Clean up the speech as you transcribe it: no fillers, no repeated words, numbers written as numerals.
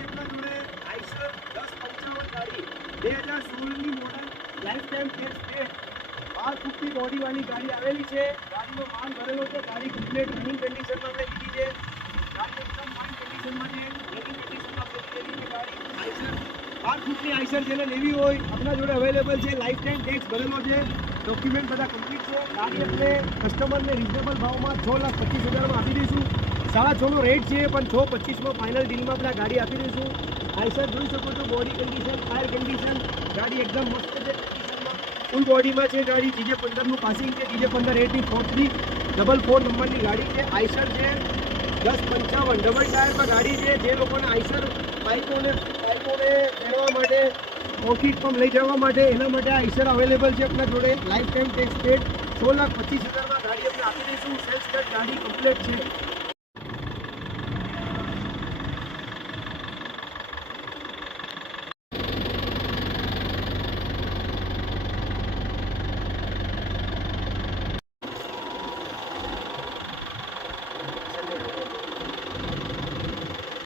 છે આપણા જોડે આઈશર 1055 ગાડી 2016ની model life time tax paid 12 ફૂટની બોડીવાળી ગાડી આવેલી છે. ગાડીનો માલ ભરેલો છે. ગાડી કમ્પ્લીટ રનિંગ કન્ડિશનમાં આપણે લીધી છે. ગાડી એકદમ ફાઇન કન્ડિશનમાં છે. રનિંગ કન્ડિશનમાં આપણે લીધેલી છે ગાડી. આઈશર 12 ફૂટની આઈશર જેને લેવી હોય આપણા જોડે અવેલેબલ છે. લાઈફ ટાઈમ ટેક્સ ભરેલો છે. ડોક્યુમેન્ટ બધા કમ્પ્લીટ છે. ગાડી આપણે કસ્ટમરને રિઝનેબલ ભાવમાં 6,25,000માં આપી દઈશું. 6.5નો રેટ છે પણ 6.25માં ફાઇનલ ડીલમાં આપણે ગાડી આપી દઈશું. આઈશર જોઈ શકો છો બોડી કન્ડિશન, ટાયર કન્ડિશન, ગાડી એકદમ મસ્ત છે કન્ડિશનમાં. ફૂલ બોડીમાં છે ગાડી. GJ15નું પાસિંગ છે. GJ15 4 નંબરની ગાડી છે. આઈશર છે 1055 ડબલ ટાયરમાં ગાડી છે. જે લોકોને આઈશર બાઇકોને ફેરવા માટે ઓફિસ પણ લઈ જવા માટે એના માટે આઈશર અવેલેબલ છે આપણા જોડે. લાઈફ ટાઈમ ટેક્સ પેડ 6,25,000માં ગાડી આપણે આપી દઈશું. સેલ્સ કટ ગાડી કમ્પ્લીટ છે.